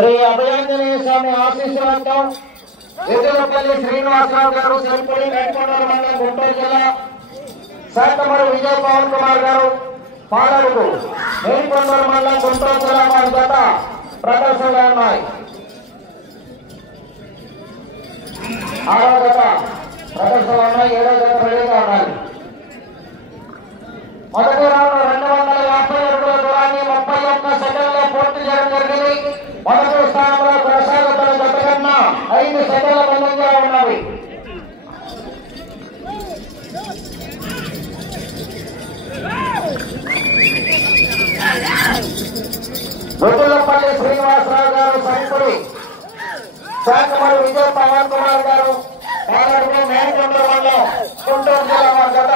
శ్రీ అభయాంజనేయ స్వామి ఆశీస్సులతో ఎదురుపల్లి శ్రీనివాసరావు గారు చెరుపూడి మేడ్కొండూరు మండలం గుంటూరు జిల్లా శాఖమూరు విజయ్ పవన్ కుమార్ గారు పాలడుగు మేడ్కొండూరు మండలం గుంటూరు జిల్లా వారి జత ప్రదర్శనలో ఉన్నాయి. ఆరో జత ప్రదర్శనలో ఉన్నాయి. ఏడో జత రెడీగా ఉండాలి. మొదటి రౌండ్ 250 అడుగుల దూరాన్ని 31 సెకండ్లో పూర్తి చేయడం జరిగింది. మొదటి స్థానంలో కొనసాగుతున్న జత కన్నా 5 సెకండ్ల ముందంగా ఉన్నవి. ముద్దులపల్లి శ్రీనివాసరావు గారు సంకుడి శాఖమూరు విజయ్ పవన్ కుమార్ గారు పాలడుగు మేడ్కొండూరు మండలం గుంటూరు జిల్లా వారి జత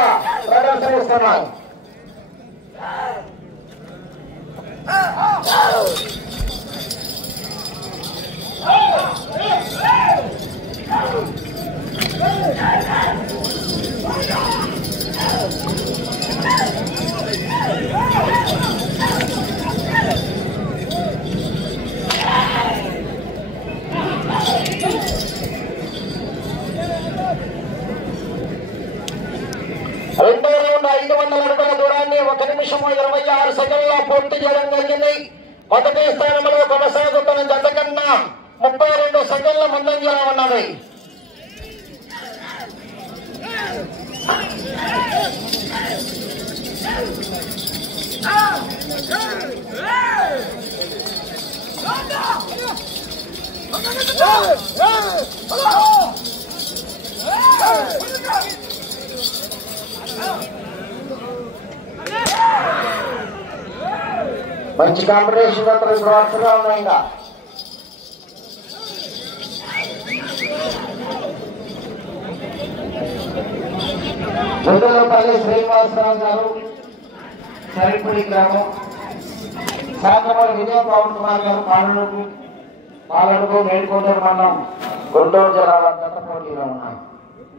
ప్రదర్శనిస్తున్నారు. రెండో రౌండ్ 500 అడుగుల దూరాన్ని 1 నిమిషం 26 సెకండ్లో పూర్తి చేయడం జరిగింది. మొదటి స్థానంలో కొనసాగుతున్న జత కన్నా 32 సెకండ్ల ముందంజలో ఉన్నది. మంచి కాంపిటీషన్ ఇప్పుడు వరుసగా ఉన్నాయి. ఇంకా ముద్దులపల్లి శ్రీనివాసరావు గారు సరిపూడి గ్రామం శాఖమూరు విజయ్ పవన్ కుమార్ గారు పాలడుగు మేడ్కొండూరు మండలం గుంటూరు జిల్లా జత పోటీలో ఉన్నాయి.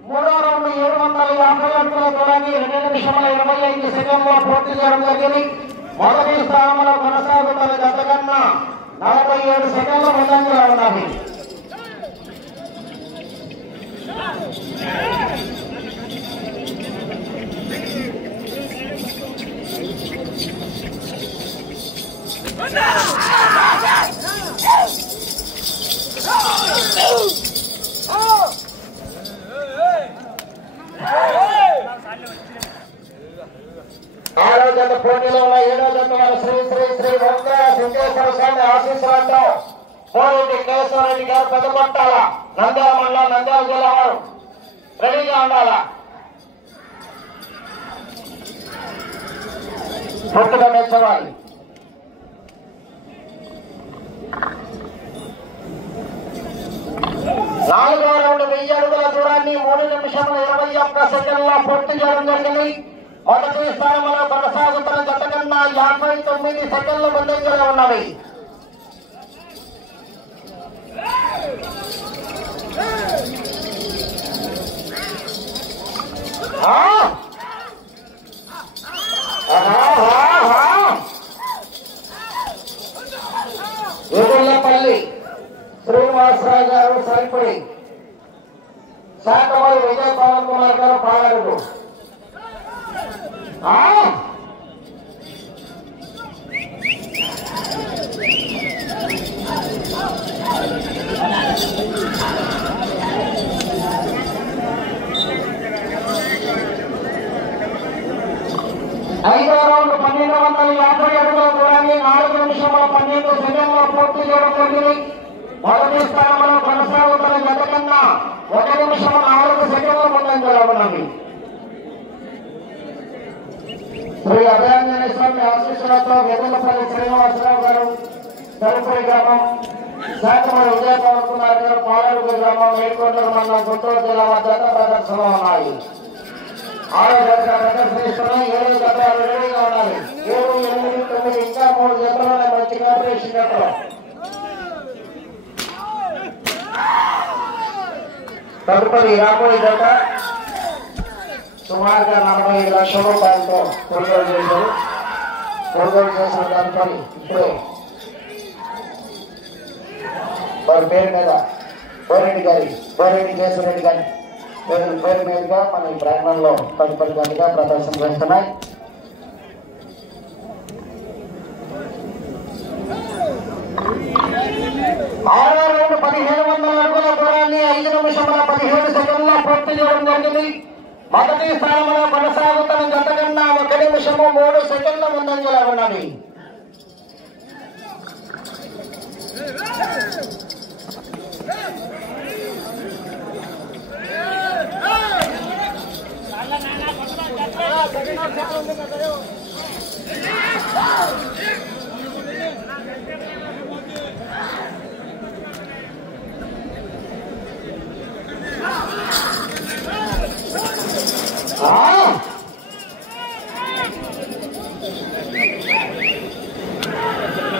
మూడో రౌండ్ 750 అడుగుల దూరాన్ని 2 నిమిషముల 25 సెకండ్లో పూర్తి చేయడం జరిగింది. మొదటి స్థానంలో కొనసాగుతున్న జత కన్నా 47 సెకండ్ల ముందంజలో ఉన్నది. ఆరో జత పోటీలో ఉన్న 7వ జత వారు శ్రీ శ్రీ శ్రీ వంద్ర సింగేశ్వర స్వామి ఆశీస్సులతో కోరెడ్డి కేశవరెడ్డి గారు పెద్దపట్టాల నంద్యాల మండలం నంద్యాల జిల్లా వారు రెడీగా ఉండాలా. పూర్తిగా మెచ్చవాలి. నాలుగో రౌండ్ 1000 అడుగుల దూరాన్ని 3 నిమిషముల 21 సెకండ్లో పూర్తి చేయడం జరిగింది. మొదటి స్థానంలో కొనసాగుతున్న జత కన్నా 59 సెకండ్ల ముందంజలో ఉన్నవి. ముద్దులపల్లి శ్రీనివాసరావు గారు సరిపూడి శాఖమూరు విజయ్ పవన్ కుమార్ గారు పాలడుగు. ఐదో రౌండ్ 1250 అడుగుల దూరాన్ని 4 నిమిషముల 12 సెకండ్లో పూర్తి చేయడం జరిగింది. మొదటి స్థానంలో కొనసాగుతున్న జత కన్నా 1 నిమిషం 4 సెకండ్ల ముందంజలో ఉన్నది. శ్రీ అభయాంజనేయ స్వామి ఆశీస్సులతో ముద్దులపల్లి శ్రీనివాసరావు గారు సరిపూడి గ్రామం శాఖమూరు విజయ్ పవన్ కుమార్ గారు పాలడుగు గ్రామం మేడ్కొండూరు మండలం గుంటూరు జిల్లా జత ప్రదర్శనలో ఉన్నాయి. 6వ జత ప్రదర్శనిస్తున్నాయి. 7వ జత రెడీగా ఉండాలి. 7, 8, 9 ఇంకా 3 జతలోనే మంచి కాంపిటీషన్ జతలు. తదుపరి రాబోయే జత సుమారుగా 45 లక్షల రూపాయలతో కొనుగోలు చేశారు. కొనుగోలు చేసిన దానిపై ఇప్పుడే వారి పేరు మీద బోరెడ్డి కేశవరెడ్డి గారి పేరు మీదుగా మన ఈ ప్రాంగణంలో తదుపరి గంటగా ప్రదర్శన చేస్తున్నాయి. ఆరో రౌండ్ 1700 అడుగుల దూరాన్ని 5 నిమిషముల 17 సెకండ్ల పూర్తి చేయడం జరిగింది. మొదటి స్థానంలో కొనసాగుతున్న జత కన్నా 1 నిమిషము 3 సెకండ్ల ముందంజలో ఉన్నది.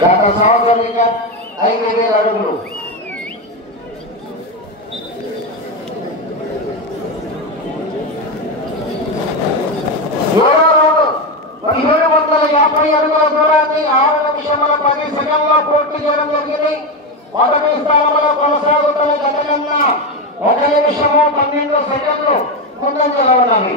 గత సంవత్సరం ఇంకా 5,000 అడుగులు. ఏడో రౌండ్ 1750 అడుగుల దూరాన్ని 6 నిమిషముల 10 సెకండ్లో పూర్తి చేయడం జరిగింది. మొదటి స్థానంలో కొనసాగుతున్న జత కన్నా 1 నిమిషము 12 సెకండ్లు ముందంజలో ఉన్నవి.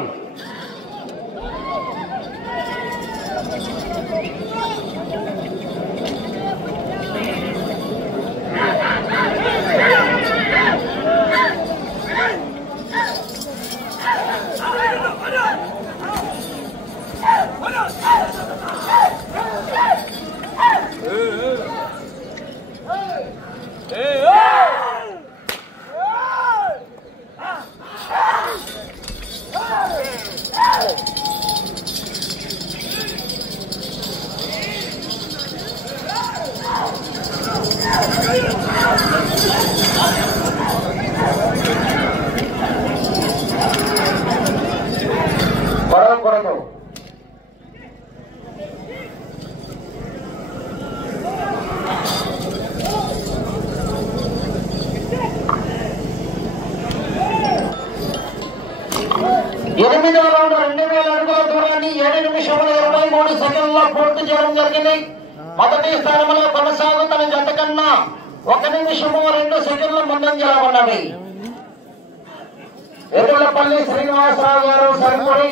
కొడదు 8వ రౌండ్ 2000 అడుగుల దూరాన్ని 7 నిమిషముల 23 సెకండ్లో పూర్తి చేయడం జరిగింది. మొదటి స్థానంలో కొనసాగుతున్న జత కన్నా 1 నిమిషము 2 సెకండ్ల ముందంజలో ఉన్నది. ఎదులపల్లి శ్రీనివాసరావు గారు సరిపడి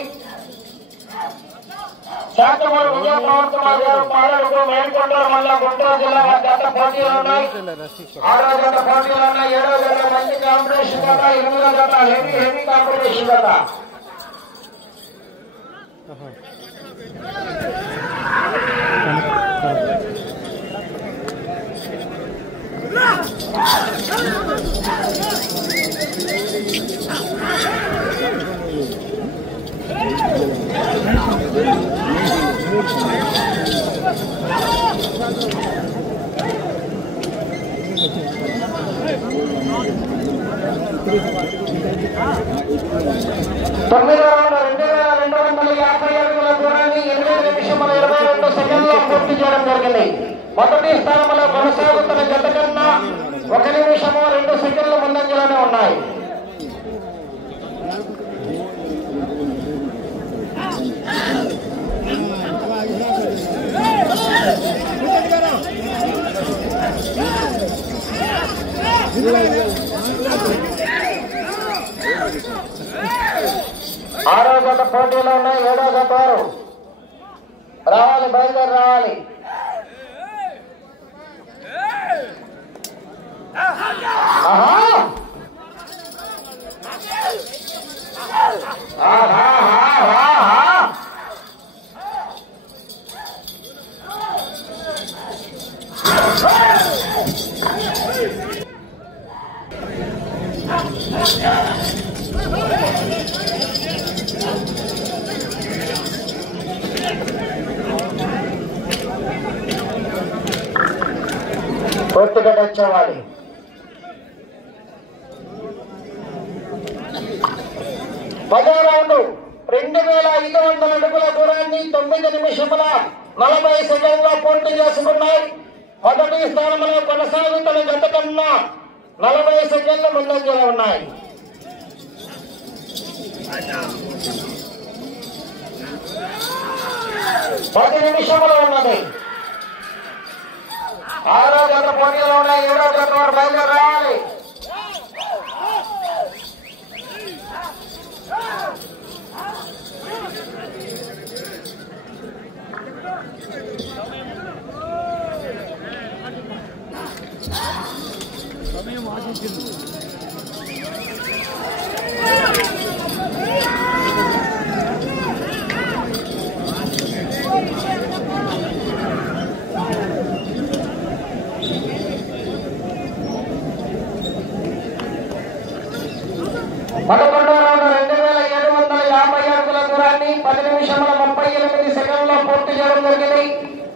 శాతమూరు విజయప్రవర్ కుమార్ గారు పాలడుగు మేల్కొండూరు మండలం గుంటూరు జిల్లా జత పోటీలు ఉన్నాయి. 6వ జత పోటీలు ఉన్నాయి. 7వ జత మంచి కాంపిటీషన్ జత, 8వ జత హెవీ కాంపిటీషన్ జత. తొమ్మిదవ రౌండ్ 2250 అడుగుల దూరాన్ని 8 నిమిషముల 22 సెకండ్లో పూర్తి చేయడం జరిగింది. మొదటి స్థానంలో కొనసాగుతున్న జత కన్నా 1 నిమిషము 2 సెకండ్ల ముందంజలోనే ఉన్నాయి. ఆరో జత పోటీలో ఉన్నాయి. 7వ జత వారు రావాలి, బయలుదేరి రావాలి. పూర్తిగా వచ్చేవాడి 10వ రౌండ్ 2500 అడుగుల దూరాన్ని 9 నిమిషముల 40 సెకండ్లో పూర్తి చేసుకున్నాయి. మొదటి స్థానంలో కొనసాగుతున్న జత కన్నా 40 సెకండ్లు ముందంజలో ఉన్నాయి. 10 నిమిషములు ఉన్నది. ఆరో జత పోటీలో ఉన్నాయి. 7వ జత వారు బయలుదేరి రావాలి. సమయం ఆశించింది. పదకొండవ రౌండ్ 2750 అడుగుల దూరాన్ని 10 నిమిషముల 38 సెకండ్లో పూర్తి చేయడం జరిగింది.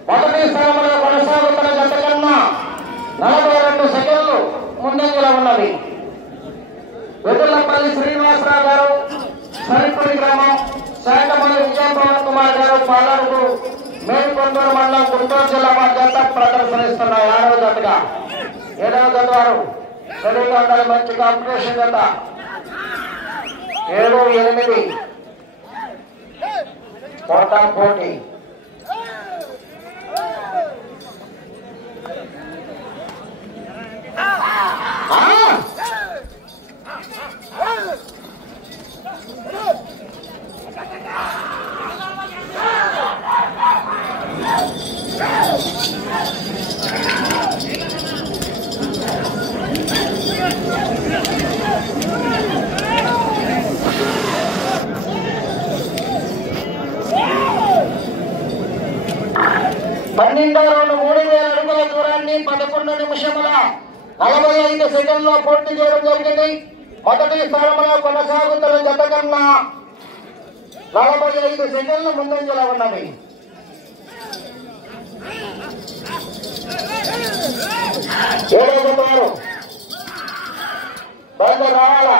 మొదటి స్థానంలో కొనసాగుతున్న జత కన్నా 42 సెకండ్లు ముందంజలో ఉన్నది. వెదులపల్లి శ్రీనివాసరావు గారు, సరిపూడి గ్రామం, శాఖమల్లి విజయపవన్ కుమార్ గారు, పాలరుడు, మేల్కొండూరు మండలం, గుంటూరు జిల్లా జత ప్రదర్శనిస్తున్నాయి. 6వ జతగా 7వ జత వారు రెడీగా ఉండాలి. మంచి కాంపిటీషన్ జత 7, 8 పోటీ. పన్నెండవ రౌండ్ 3000 అడుగుల దూరాన్ని 11 నిమిషముల 45 సెకండ్లో పూర్తి చేయడం జరిగింది. మొదటి స్థానంలో కొనసాగుతున్న జత కన్నా 45 సెకండ్లు ముందంజలో ఉన్నవి. ఏడవ జత వారు బయలుదేరి రావాలా.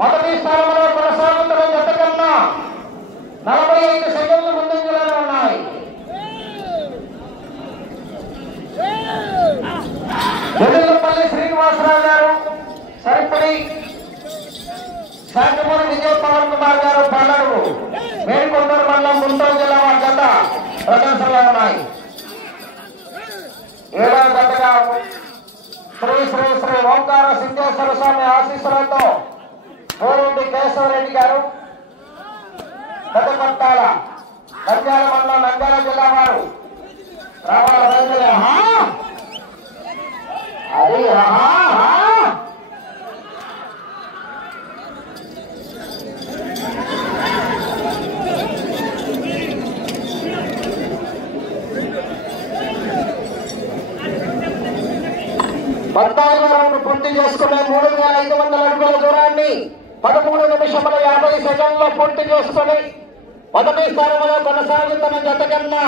మొదటి స్థానంలో కొనసాగుతున్న జత కన్నా 45 సెకండ్లు ముందంజలోనే ఉన్నాయి. వెదులపల్లి శ్రీనివాసరావు గారు, సరిపడి శాఖమూరి విజయపవన్ కుమార్ గారు, పాలరుడు, మేల్కొండూరు మండలం, గుంటూరు జిల్లా జత ప్రదర్శనలో ఉన్నాయి. 7వ జతగా శ్రీ శ్రీ శ్రీ ఓంకార సింధేశ్వర స్వామి ఆశీస్సులతో కోరెడ్డి కేశవరెడ్డి గారు, పెద్దపట్టాల, నంద్యాల మండలం, నంద్యాల జిల్లా వారు రావాల బయలుదేరి. అది పద్నాలుగో రౌండ్ పూర్తి చేసుకునే 3500 అడుగుల దూరాన్ని 13 నిమిషముల 50 సెకండ్లో పూర్తి చేసుకుని మొదటి స్థానంలో కొనసాగుతున్న జత కన్నా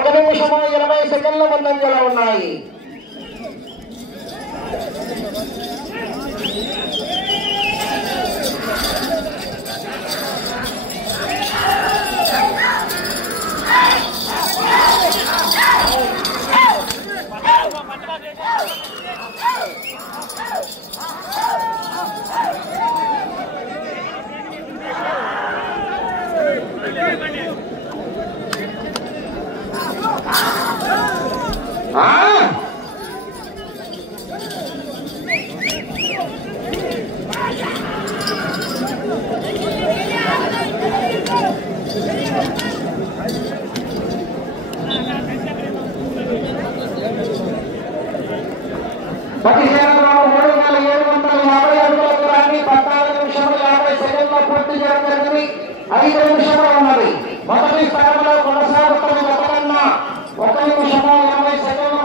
1 నిమిషము 20 సెకండ్ల ముందంజలో ఉన్నాయి. పూర్తి చేయడం జరిగింది. 5 నిమిషంలో ఉన్నది. మొదటి స్థానంలో కొనసాగుతున్న జత కన్నా 1 నిమిషము 20 సెకండ్లు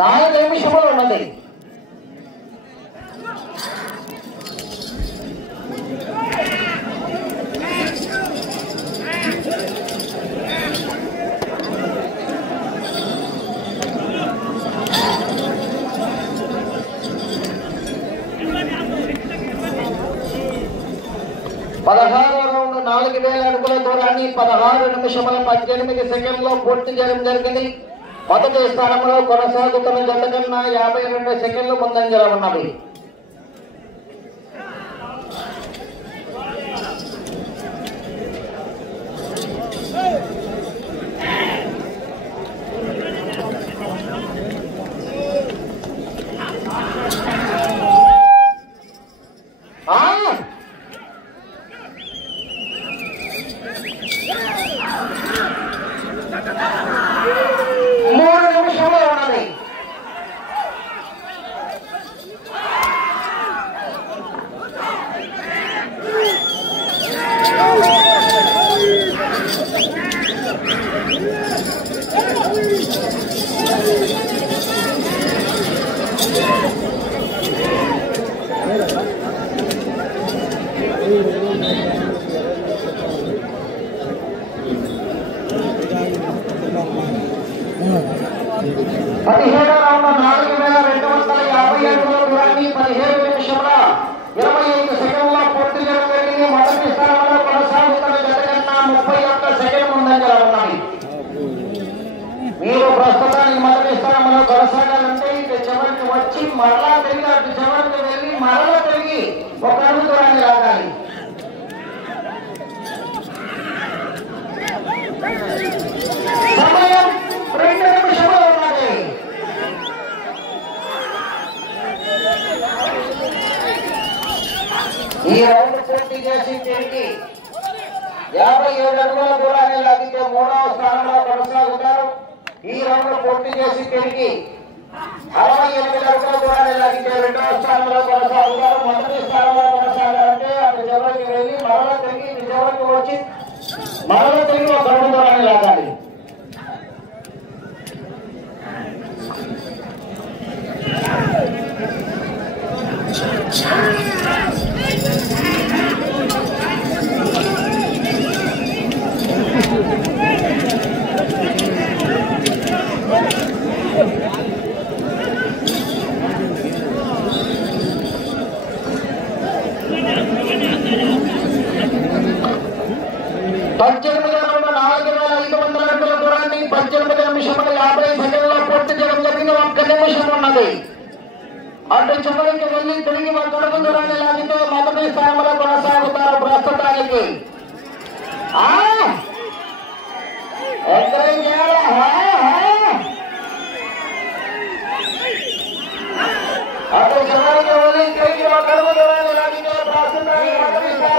నాలుగు నిమిషములు ఉన్నది. పదహారో రౌండ్ 4000 అడుగుల దూరాన్ని 16 నిమిషముల 18 సెకండ్లో పూర్తి చేయడం జరిగింది. మొదటి స్థానంలో కొనసాగుతున్న జత కన్నా 52 సెకండ్లు ముందంజలో ఉన్నది. పదిహేడో రౌండ్ 4250 అడుగుల దూరాన్ని 17 నిమిషముల 25 సెకండ్ల పూర్తి చేయడం జరిగింది. మొదటి స్థానంలో కొనసాగుతున్న జత కన్నా 31 సెకండ్ ముందంజలో ఉన్నాయి. మీరు ప్రస్తుతానికి మొదటి స్థానంలో కొనసాగాలంటే ఇటు చివరికి వచ్చి మరలా తిరిగి అటు చివరికి వెళ్ళి మరలా తిరిగి ఒక అడుగు దూరాన్ని రాగాలి. సమయం 2 నిమిషములు ఉన్నది. ఈ రౌండ్ పూర్తి చేసి తిరిగి 57 అడుగుల దూరాన్ని లాగితే 3వ స్థానంలో కొనసాగుతారు. ఈ రౌండ్ పూర్తి చేసి తిరిగి 68 అడుగుల దూరాన్ని లాగితే 2వ స్థానంలో కొనసాగుతారు. మొదటి స్థానంలో కొనసాగాలంటే అటు చివరికి వెళ్ళి మరల తిరిగి ఇటు చివరికి వచ్చి మరల తిరిగి ఒక అడుగు దూరాన్ని లాగాలి. పద్దెనిమిదో రౌండ్ 4500 అడుగుల దూరాన్ని 18 నిమిషముల 50 సెకండ్లో పూర్తి చేయడం జరిగింది. 1 నిమిషం ఉన్నది. అటు చివరికి వెళ్ళి తిరిగి 1 అడుగు దూరాన్ని లాగితే మొదటి స్థానంలో కొనసాగుతారు. ప్రస్తుతానికి అటు చివరికి వెళ్ళి తిరిగి 1 అడుగు దూరాన్ని లాగితే ప్రస్తుతానికి మొదటి స్థానంలో